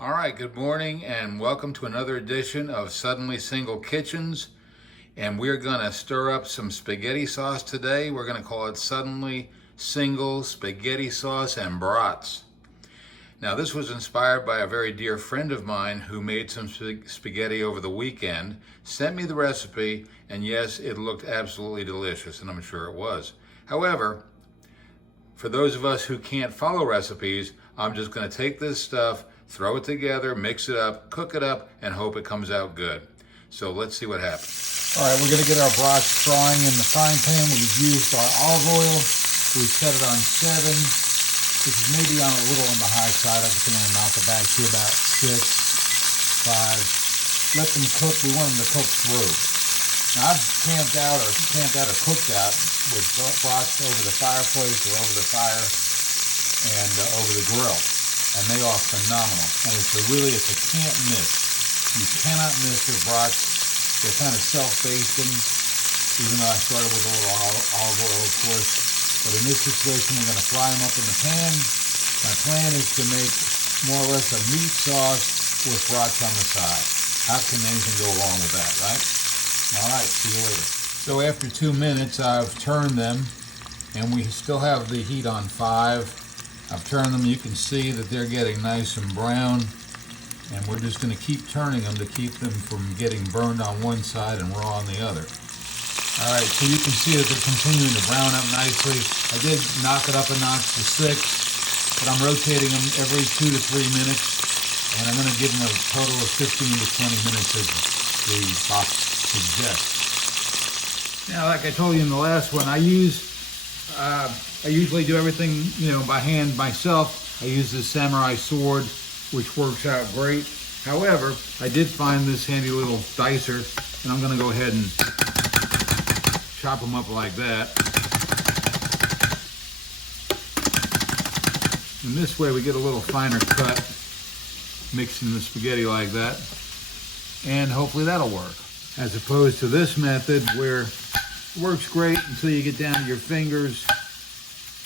All right, good morning and welcome to another edition of Suddenly Single Kitchens. And we're gonna stir up some spaghetti sauce today. We're gonna call it Suddenly Single Spaghetti Sauce and Brats. Now this was inspired by a very dear friend of mine who made some spaghetti over the weekend, sent me the recipe, and yes, it looked absolutely delicious, and I'm sure it was. However, for those of us who can't follow recipes, I'm just gonna take this stuff, throw it together, mix it up, cook it up, and hope it comes out good. So let's see what happens. All right, we're gonna get our brats frying in the frying pan. We've used our olive oil. We've set it on 7. This is maybe on a little on the high side. I'm just gonna knock it back to about 6, 5. Let them cook. We want them to cook through. Now I've camped out or cooked out with brats over the fireplace or over the fire and over the grill. And they are phenomenal. And it's a can't miss. You cannot miss your brats. They're kind of self-basting, even though I started with a little olive oil, of course. But in this situation, we're going to fry them up in the pan. My plan is to make more or less a meat sauce with brats on the side. How can anything go wrong with that, right? All right, see you later. So after 2 minutes, I've turned them, and we still have the heat on 5. I've turned them. You can see that they're getting nice and brown, and we're just going to keep turning them to keep them from getting burned on one side and raw on the other. All right, so you can see that they're continuing to brown up nicely. I did knock it up a notch to 6, but I'm rotating them every 2 to 3 minutes, and I'm going to give them a total of 15 to 20 minutes as the box suggests. Now, like I told you in the last one, I usually do everything, by hand myself. I use this samurai sword, which works out great. However, I did find this handy little dicer, and I'm going to go ahead and chop them up like that. And this way we get a little finer cut, mixing the spaghetti like that, and hopefully that'll work. As opposed to this method where it works great until you get down to your fingers,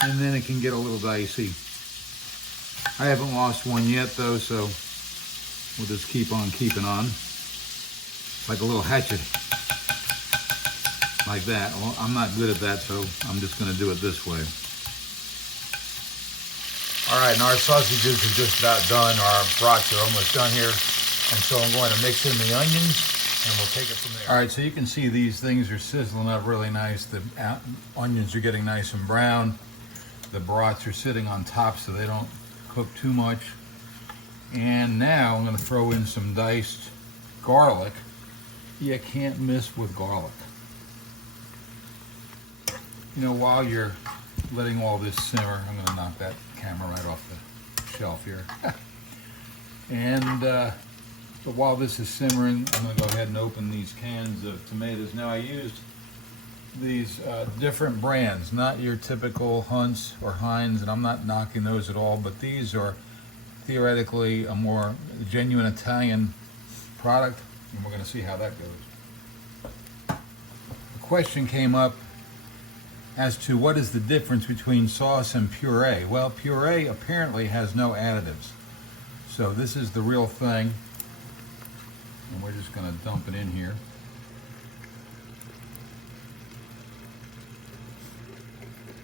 and then it can get a little dicey. I haven't lost one yet though, so we'll just keep on keeping on. Like a little hatchet. Like that. Well, I'm not good at that, so I'm just gonna do it this way. All right, and our sausages are just about done. Our brats are almost done here. And so I'm going to mix in the onions, and we'll take it from there. All right, so you can see these things are sizzling up really nice. The onions are getting nice and brown. The brats are sitting on top so they don't cook too much. And now I'm going to throw in some diced garlic. You can't miss with garlic. While you're letting all this simmer, I'm going to knock that camera right off the shelf here. And so while this is simmering, I'm going to go ahead and open these cans of tomatoes. Now I used these different brands, not your typical Hunt's or Heinz, and I'm not knocking those at all, but these are theoretically a more genuine Italian product, and we're going to see how that goes. The question came up as to what is the difference between sauce and puree. Well, puree apparently has no additives, so this is the real thing, and we're just going to dump it in here.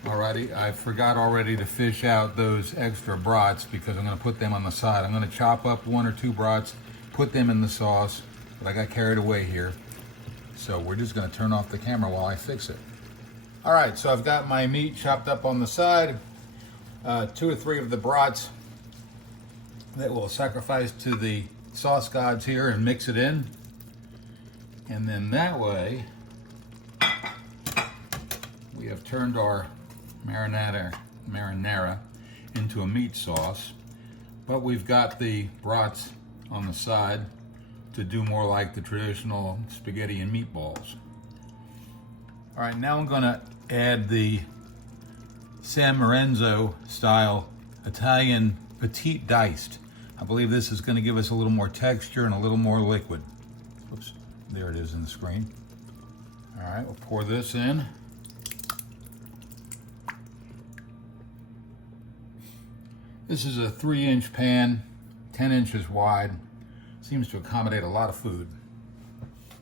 Alrighty, I forgot already to fish out those extra brats because I'm going to put them on the side. I'm going to chop up 1 or 2 brats, put them in the sauce, but I got carried away here. So we're just going to turn off the camera while I fix it. Alright, so I've got my meat chopped up on the side, 2 or 3 of the brats that we'll sacrifice to the sauce gods here and mix it in. And then that way, we have turned our marinara into a meat sauce, but we've got the brats on the side to do more like the traditional spaghetti and meatballs. All right, now I'm gonna add the San Lorenzo style Italian petite diced. I believe this is gonna give us a little more texture and a little more liquid. Oops, there it is in the screen. All right, we'll pour this in. This is a 3-inch pan, 10 inches wide. Seems to accommodate a lot of food.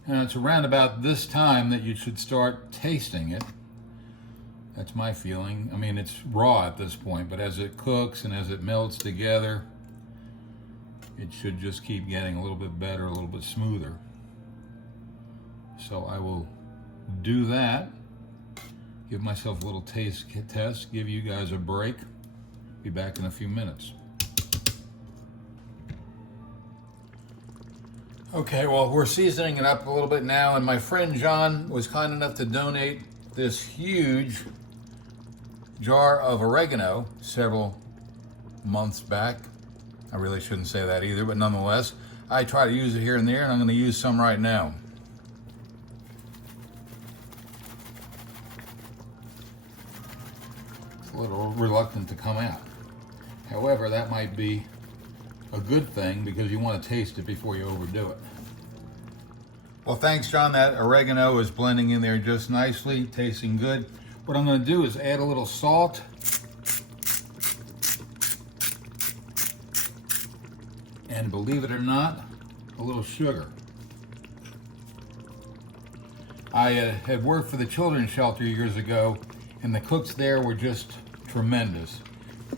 And it's around about this time that you should start tasting it. That's my feeling. I mean, it's raw at this point, but as it cooks and as it melts together, it should just keep getting a little bit better, a little bit smoother. So I will do that, give myself a little taste test, give you guys a break. Be back in a few minutes. Okay, well, we're seasoning it up a little bit now, and my friend John was kind enough to donate this huge jar of oregano several months back. I really shouldn't say that either, but nonetheless, I try to use it here and there, and I'm going to use some right now. It's a little reluctant to come out. However, that might be a good thing because you want to taste it before you overdo it. Well, thanks, John. That oregano is blending in there just nicely, tasting good. What I'm going to do is add a little salt. And believe it or not, a little sugar. I had worked for the children's shelter years ago, and the cooks there were just tremendous.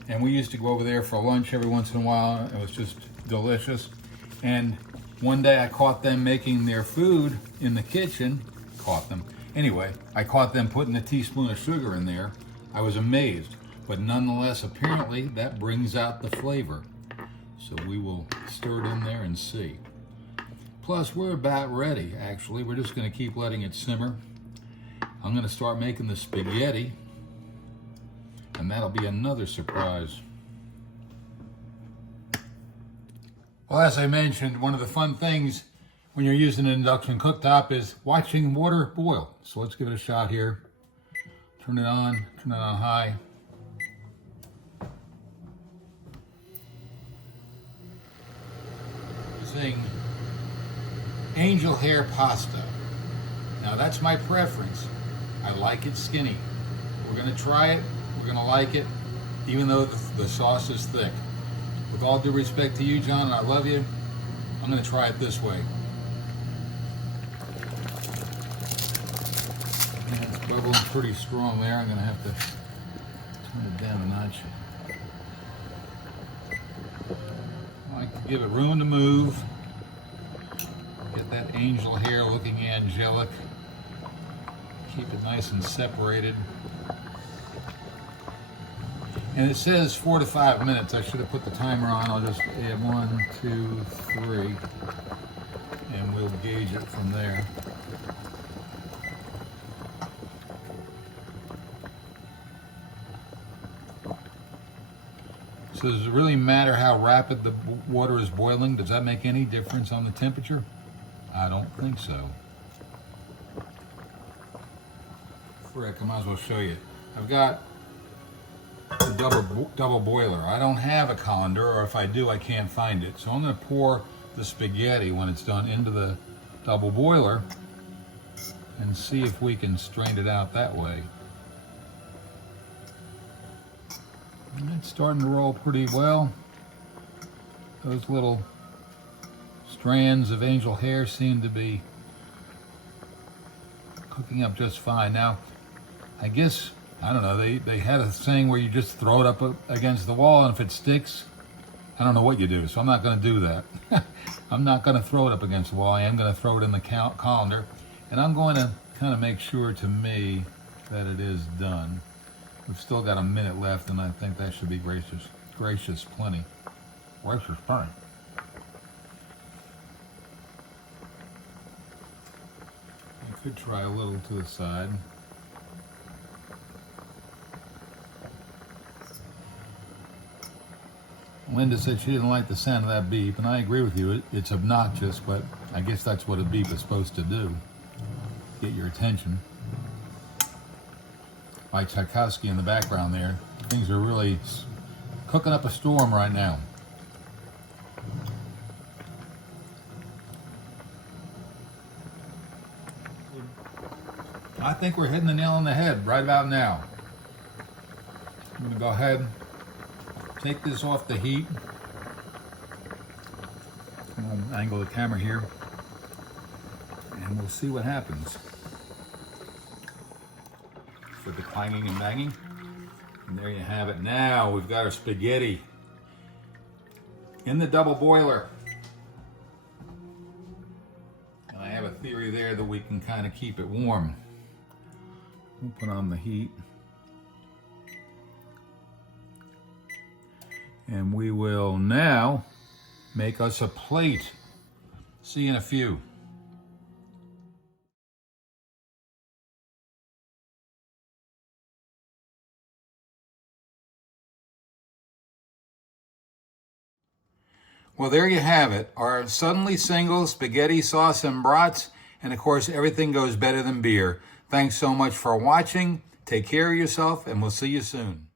And we used to go over there for lunch every once in a while. It was just delicious. And one day I caught them making their food in the kitchen. Anyway, I caught them putting a teaspoon of sugar in there. I was amazed. But nonetheless, apparently that brings out the flavor. So we will stir it in there and see. Plus, we're about ready, actually. We're just going to keep letting it simmer. I'm going to start making the spaghetti. And that'll be another surprise. Well, as I mentioned, one of the fun things when you're using an induction cooktop is watching water boil. So let's give it a shot here. Turn it on high. Using angel hair pasta. Now that's my preference. I like it skinny. We're gonna try it. We're gonna like it, even though the sauce is thick. With all due respect to you, John, and I love you, I'm gonna try it this way. Yeah, it's bubbling pretty strong there. I'm gonna have to turn it down a notch. I like to give it room to move. Get that angel hair looking angelic. Keep it nice and separated. And it says 4 to 5 minutes. I should have put the timer on. I'll just add 1, 2, 3, and we'll gauge it from there. So does it really matter how rapid the water is boiling? Does that make any difference on the temperature? I don't think so. Frick, I might as well show you. I've got the double boiler. I don't have a colander, or if I do, I can't find it. So I'm going to pour the spaghetti when it's done into the double boiler and see if we can strain it out that way. And it's starting to roll pretty well. Those little strands of angel hair seem to be cooking up just fine. Now, I guess, I don't know, they had a saying where you just throw it up against the wall, and if it sticks, I don't know what you do, so I'm not going to do that. I'm not going to throw it up against the wall. I am going to throw it in the colander, and I'm going to kind of make sure to me that it is done. We've still got a minute left, and I think that should be gracious plenty. Gracious plenty. I could try a little to the side. Linda said she didn't like the sound of that beep, and I agree with you. It's obnoxious, but I guess that's what a beep is supposed to do. Get your attention. Like Tchaikovsky in the background there. Things are really cooking up a storm right now. I think we're hitting the nail on the head right about now. I'm going to go ahead, take this off the heat, I'll angle the camera here and we'll see what happens. For the clanging and banging. And there you have it. Now we've got our spaghetti in the double boiler. And I have a theory there that we can kind of keep it warm. We'll put on the heat. And we will now make us a plate. See you in a few. Well, there you have it, our suddenly single spaghetti sauce and brats, and of course everything goes better than beer. Thanks so much for watching. Take care of yourself, and we'll see you soon.